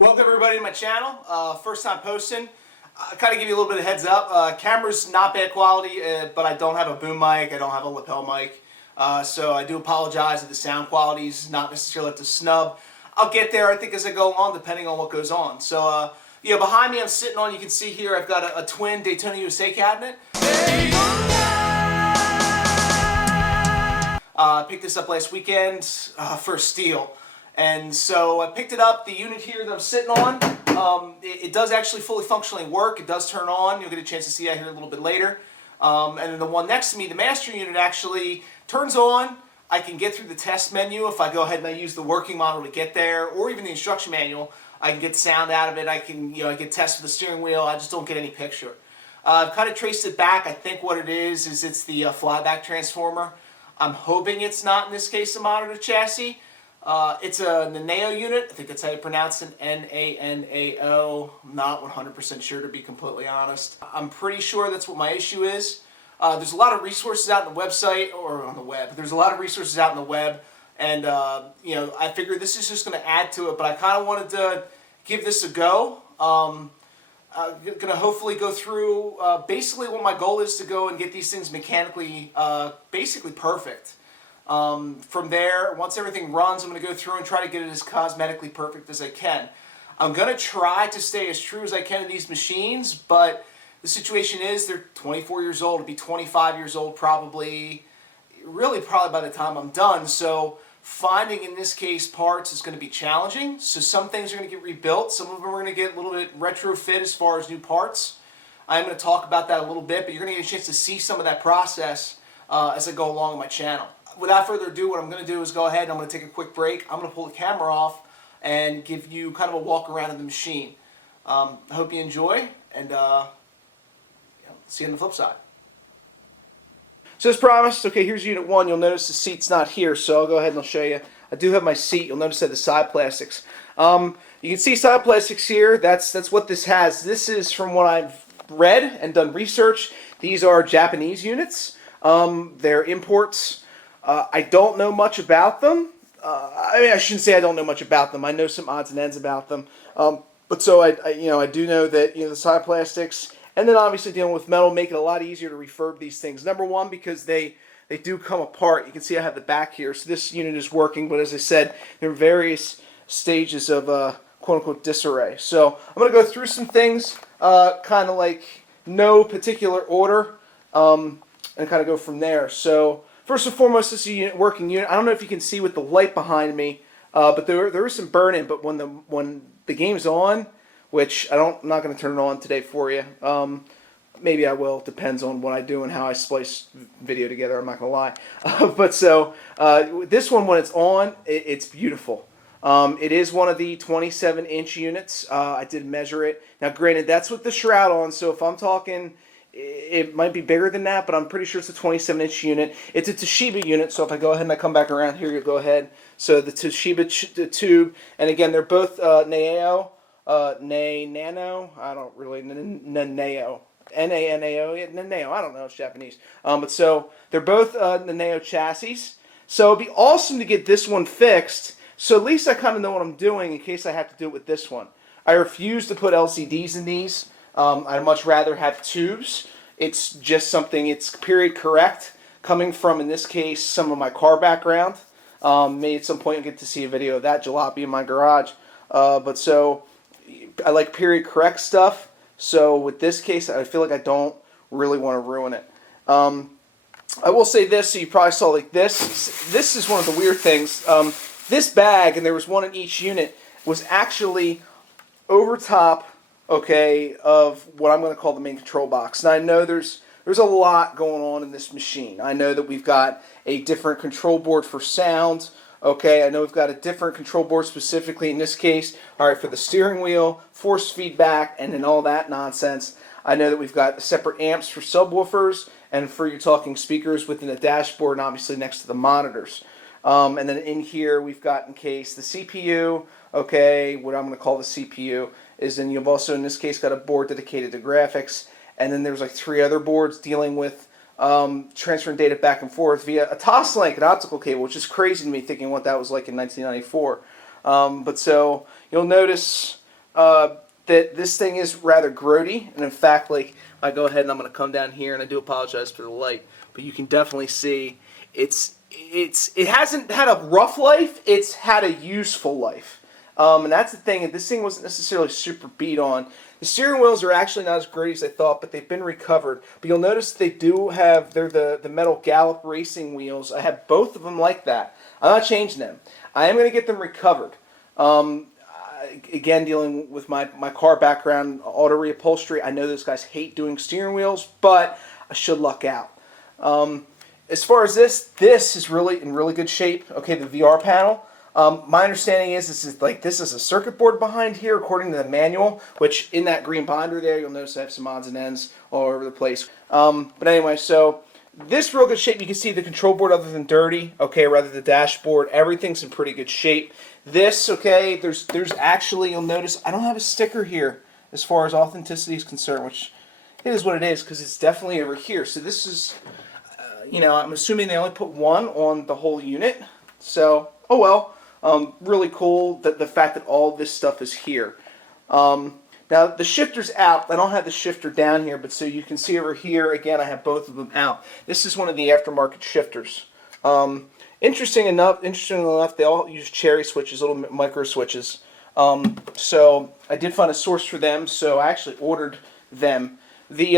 Welcome everybody to my channel. First time posting. I kind of give you a little bit of heads up. Camera's not bad quality, but I don't have a boom mic. I don't have a lapel mic. So I do apologize if the sound quality is not necessarily at the snub. I'll get there, I think, as I go along, depending on what goes on. So, behind me I'm sitting on, you can see here, I've got a twin Daytona USA cabinet. I picked this up last weekend for a steal. And so I picked it up. The unit here that I'm sitting on, it does actually fully functionally work. It does turn on. You'll get a chance to see that here a little bit later. And then the one next to me, the master unit, actually turns on. I can get through the test menu if I go ahead and I use the working model to get there, or even the instruction manual. I can get sound out of it. I can, I get test with the steering wheel. I just don't get any picture. I've kind of traced it back. I think what it is it's the flyback transformer. I'm hoping it's not, in this case, a monitor chassis. It's a Nanao unit. I think that's how you pronounce it, N-A-N-A-O. I'm not 100% sure, to be completely honest. I'm pretty sure that's what my issue is. There's a lot of resources out on the website, or on the web. There's a lot of resources out on the web, and I figured this is just going to add to it, but I kind of wanted to give this a go. I'm going to hopefully go through, basically what my goal is to go and get these things mechanically, basically perfect. From there, once everything runs, I'm going to go through and try to get it as cosmetically perfect as I can. I'm going to try to stay as true as I can to these machines, but the situation is they're 24 years old. It'll be 25 years old probably by the time I'm done. So finding, in this case, parts is going to be challenging. So some things are going to get rebuilt. Some of them are going to get a little bit retrofit as far as new parts. I'm going to talk about that a little bit, but you're going to get a chance to see some of that process as I go along on my channel. Without further ado, what I'm going to do is go ahead and I'm going to take a quick break. I'm going to pull the camera off and give you kind of a walk around of the machine. I hope you enjoy, and see you on the flip side. So as promised, okay, here's unit 1. You'll notice the seat's not here, so I'll go ahead and I'll show you. I do have my seat. You'll notice that the side plastics. You can see side plastics here. That's what this has. This is from what I've read and done research. These are Japanese units. They're imports. I don't know much about them. I shouldn't say I don't know much about them. I know some odds and ends about them. But so I do know that the side plastics, and then obviously dealing with metal, make it a lot easier to refurb these things. Number one, because they do come apart. You can see I have the back here, so this unit is working. But as I said, there are various stages of quote-unquote disarray. So I'm going to go through some things, kind of like no particular order, and kind of go from there. So first and foremost, this is a working unit. I don't know if you can see with the light behind me, but there is some burn-in. But when the game's on, which I'm not going to turn it on today for you. Maybe I will. Depends on what I do and how I splice video together. I'm not going to lie. But so this one, when it's on, it's beautiful. It is one of the 27-inch units. I did measure it. Now, granted, that's with the shroud on. So if I'm talking, it might be bigger than that, but I'm pretty sure it's a 27-inch unit. It's a Toshiba unit, so if I go ahead and I come back around here, you go ahead. So the Toshiba tube, and again, they're both Nanao, Nano, I don't really, Nanao, N-A-N-A-O, Nanao, I don't know, it's Japanese. But so they're both Nanao chassis. So it'd be awesome to get this one fixed, so at least I kind of know what I'm doing in case I have to do it with this one. I refuse to put LCDs in these. I'd much rather have tubes. It's just something, it's period correct, coming from, in this case, some of my car background. Maybe at some point you'll get to see a video of that jalopy in my garage. But so, I like period correct stuff. So with this case, I feel like I don't really want to ruin it. I will say this, so you probably saw like this. This is one of the weird things. This bag, and there was one in each unit, was actually over top, okay, of what I'm going to call the main control box. Now I know there's a lot going on in this machine. I know that we've got a different control board for sound. Okay, I know we've got a different control board specifically in this case. All right, for the steering wheel, force feedback, and then all that nonsense. I know that we've got separate amps for subwoofers and for your talking speakers within the dashboard and obviously next to the monitors. And then in here we've got, in case, the CPU. Okay, what I'm going to call the CPU is, then you've also in this case got a board dedicated to graphics, and then there's like 3 other boards dealing with transferring data back and forth via a Toslink, an optical cable, which is crazy to me thinking what that was like in 1994. But so you'll notice that this thing is rather grody, and in fact, like, I go ahead and I'm going to come down here, and I do apologize for the light, but you can definitely see it hasn't had a rough life, it's had a useful life. And that's the thing, this thing wasn't necessarily super beat on. The steering wheels are actually not as great as I thought, but they've been recovered. But you'll notice they do have, they're the metal Gallop racing wheels. I have both of them like that. I'm not changing them. I am going to get them recovered. Again, dealing with my car background, auto reupholstery, I know those guys hate doing steering wheels, but I should luck out. As far as this is really in really good shape. Okay, the VR panel. My understanding is this is a circuit board behind here, according to the manual. Which in that green binder there, you'll notice I have some odds and ends all over the place. But anyway, so this real good shape. You can see the control board, other than dirty. Okay, rather the dashboard, everything's in pretty good shape. This, okay, there's actually, you'll notice I don't have a sticker here as far as authenticity is concerned, which it is what it is because it's definitely over here. So this is, I'm assuming they only put one on the whole unit. So, oh well. Really cool that the fact that all this stuff is here. Now the shifter's out. I don't have the shifter down here, but so you can see over here, again, I have both of them out. This is one of the aftermarket shifters. Interesting enough, they all use cherry switches, little micro switches. So I did find a source for them, so I actually ordered them. The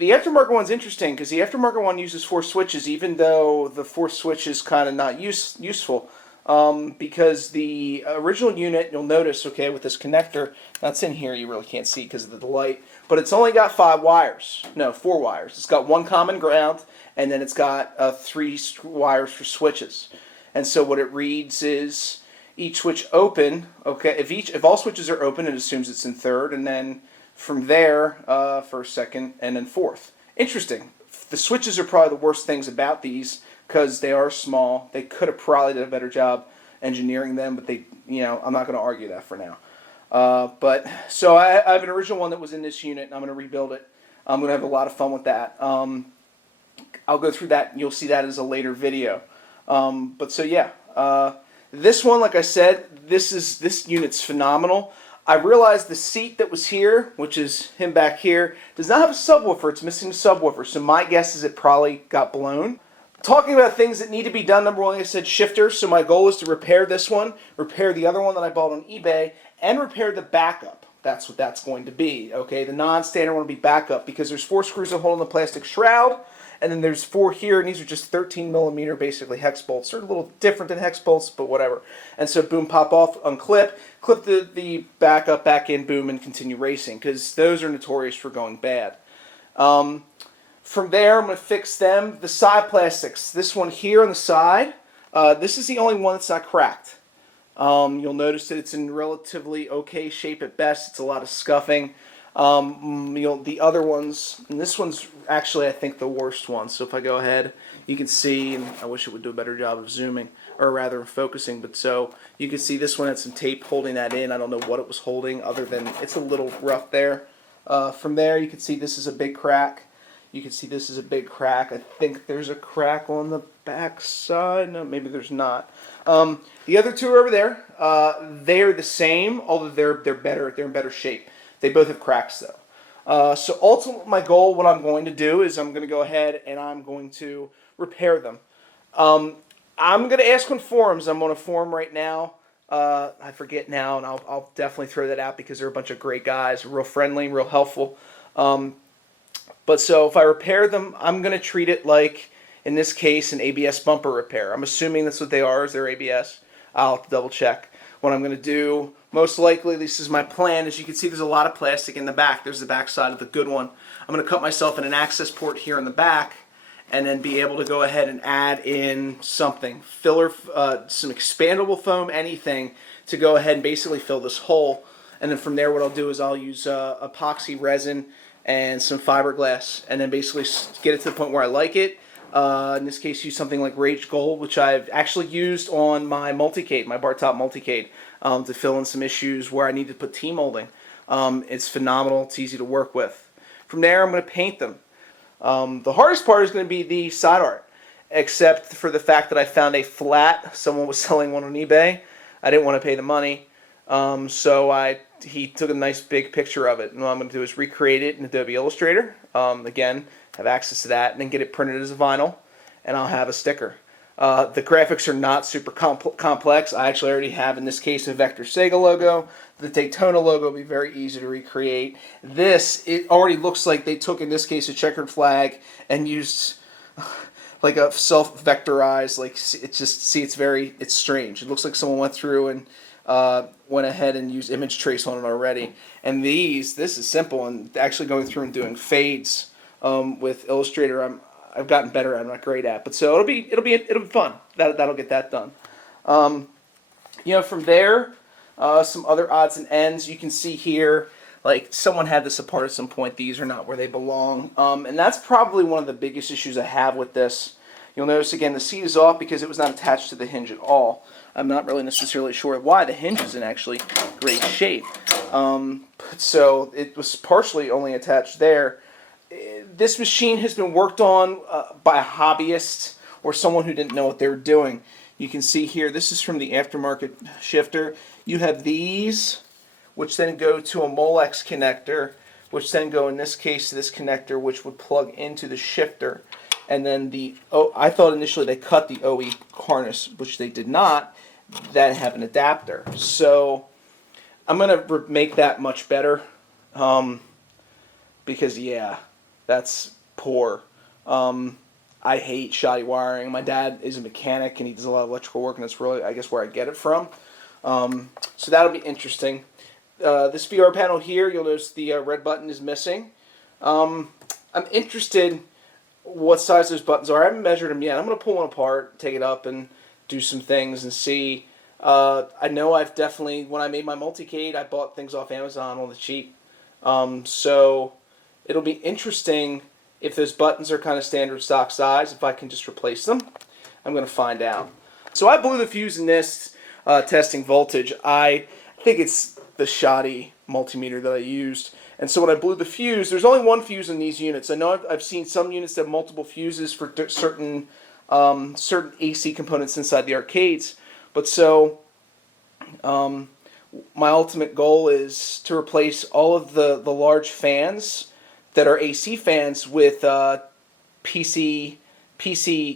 aftermarket one's interesting because the aftermarket one uses 4 switches, even though the 4th switch is kind of not useful. Because the original unit, you'll notice, okay, with this connector, that's in here, you really can't see because of the light, but it's only got 4 wires. It's got 1 common ground, and then it's got 3 wires for switches. And so what it reads is each switch open, okay, if all switches are open, it assumes it's in 3rd, and then from there, 1st, 2nd, and then 4th. Interesting. The switches are probably the worst things about these, because they are small. They could have probably done a better job engineering them, but I'm not going to argue that for now. But so I have an original one that was in this unit, and I'm going to rebuild it. I'm going to have a lot of fun with that. I'll go through that, and you'll see that as a later video. But so yeah, this one, like I said, this unit's phenomenal. I realized the seat that was here, which is him back here, does not have a subwoofer. It's missing a subwoofer. So my guess is it probably got blown. Talking about things that need to be done, number one, like I said, shifter. So my goal is to repair this one, repair the other one that I bought on eBay, and repair the backup. That's what that's going to be. Okay, the non-standard one will be backup because there's 4 screws that hold on the plastic shroud, and then there's 4 here, and these are just 13 millimeter basically hex bolts. They're a little different than hex bolts, but whatever. And so boom, pop off, unclip, clip the backup back in, boom, and continue racing because those are notorious for going bad. From there, I'm going to fix them. The side plastics. This one here on the side, this is the only one that's not cracked. You'll notice that it's in relatively okay shape at best. It's a lot of scuffing. The other ones, and this one's actually, I think, the worst one. So if I go ahead, you can see, and I wish it would do a better job of zooming, or rather focusing, but so you can see this one had some tape holding that in. I don't know what it was holding other than it's a little rough there. From there, you can see this is a big crack. You can see this is a big crack. I think there's a crack on the back side. No, maybe there's not. The other 2 are over there. They are the same, although they're better. They're in better shape. They both have cracks though. So ultimately, my goal, what I'm going to do is I'm going to go ahead and I'm going to repair them. I'm going to ask on forums. I'm on a forum right now. I forget now, and I'll definitely throw that out because they're a bunch of great guys, real friendly, real helpful. But so if I repair them, I'm going to treat it like, in this case, an ABS bumper repair. I'm assuming that's what they are, is their ABS. I'll have to double check. What I'm going to do, most likely, this is my plan. As you can see, there's a lot of plastic in the back. There's the back side of the good one. I'm going to cut myself in an access port here in the back and then be able to go ahead and add in something. Filler, some expandable foam, anything, to go ahead and basically fill this hole. And then from there, what I'll do is I'll use epoxy resin and some fiberglass, and then basically get it to the point where I like it. In this case, use something like Rage Gold, which I've actually used on my multicade, my bar top multicade, to fill in some issues where I need to put T-molding. It's phenomenal. It's easy to work with. From there, I'm going to paint them. The hardest part is going to be the side art, except for the fact that I found a flat. Someone was selling one on eBay. I didn't want to pay the money. So he took a nice big picture of it. And what I'm going to do is recreate it in Adobe Illustrator. Again, have access to that, and then get it printed as a vinyl, and I'll have a sticker. The graphics are not super complex. I actually already have, in this case, a Vector Sega logo. The Daytona logo will be very easy to recreate. It already looks like they took, in this case, a checkered flag and used like a self-vectorized, like, it's strange. It looks like someone went through and went ahead and used image trace on it already. And this is simple, and actually going through and doing fades with Illustrator, I've gotten better at. I'm not great at, but so it'll be fun. That'll get that done. From there, some other odds and ends. You can see here, like, someone had this apart at some point. These are not where they belong, and that's probably one of the biggest issues I have with this. You'll notice again the seat is off because it was not attached to the hinge at all. I'm not really necessarily sure why. The hinge is in actually great shape, so it was partially only attached there. This machine has been worked on by a hobbyist or someone who didn't know what they were doing. You can see here, this is from the aftermarket shifter. You have these, which then go to a Molex connector, which then go, in this case, to this connector, which would plug into the shifter. And then I thought initially they cut the OE harness, which they did not. That have an adapter. So I'm going to make that much better because, yeah, that's poor. I hate shoddy wiring. My dad is a mechanic and he does a lot of electrical work, and that's really, I guess, where I get it from. So that'll be interesting. This VR panel here, you'll notice the red button is missing. I'm interested what size those buttons are. I haven't measured them yet. I'm going to pull one apart, take it up, and do some things and see. I know I've definitely, when I made my multicade, I bought things off Amazon on the cheap. So it'll be interesting if those buttons are kind of standard stock size, if I can just replace them. I'm going to find out. So I blew the fuse in this testing voltage. I think it's the shoddy multimeter that I used. And so when I blew the fuse, there's only one fuse in these units. I know I've seen some units that have multiple fuses for certain AC components inside the arcades. But so my ultimate goal is to replace all of the large fans that are AC fans with PC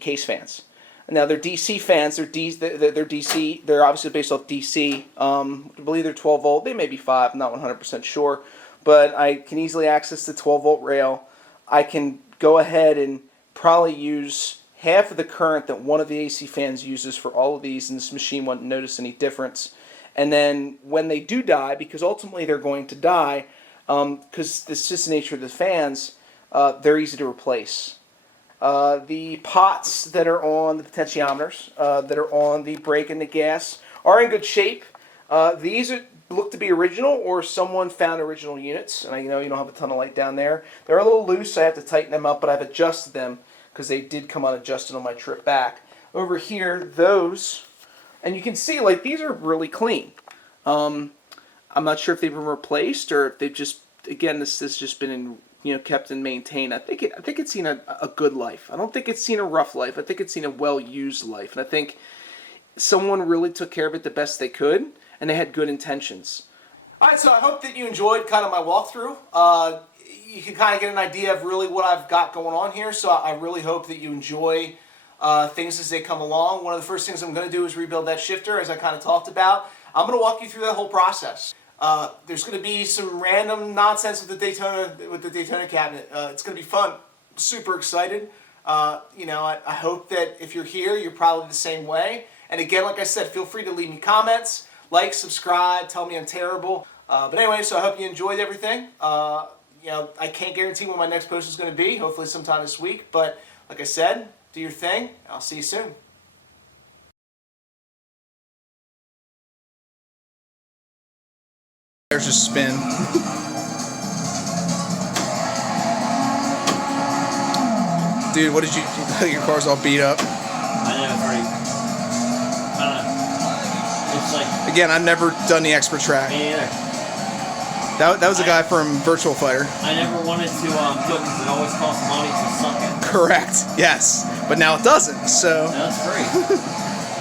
case fans. Now they're DC fans. They're DC. They're obviously based off DC. I believe they're 12 volt. They may be 5. I'm not 100% sure. But I can easily access the 12 volt rail. I can go ahead and probably use half of the current that one of the AC fans uses for all of these, and this machine won't notice any difference. And then when they do die, because ultimately they're going to die, because this is just the nature of the fans, they're easy to replace. The pots that are on the potentiometers, that are on the brake and the gas, are in good shape. These look to be original, or someone found original units, and I know you don't have a ton of light down there. They're a little loose, so I have to tighten them up, but I've adjusted them because they did come unadjusted on my trip back. Over here, those, and you can see, like, these are really clean. I'm not sure if they've been replaced or if they've just, again, this has just been kept and maintained. I think it's seen a good life. I don't think it's seen a rough life. I think it's seen a well-used life, and I think someone really took care of it the best they could, and they had good intentions. All right, so I hope that you enjoyed kind of my walkthrough. You can kind of get an idea of really what I've got going on here, so I really hope that you enjoy things as they come along. One of the first things I'm going to do is rebuild that shifter, as I kind of talked about. I'm going to walk you through that whole process. There's going to be some random nonsense with the Daytona cabinet. It's going to be fun. Super excited. I hope that if you're here, you're probably the same way. And again, like I said, feel free to leave me comments, like, subscribe, tell me I'm terrible. But anyway, so I hope you enjoyed everything. I can't guarantee when my next post is going to be. Hopefully sometime this week. But like I said, do your thing. I'll see you soon. There's a spin. Dude, what did you your car's all beat up? I know, it's already, it's like... Again, I've never done the expert track. Me either. That was a guy from Virtual Fighter. I never wanted to do it because it always costs money to suck it. Correct, yes. But now it doesn't, so... Now it's free.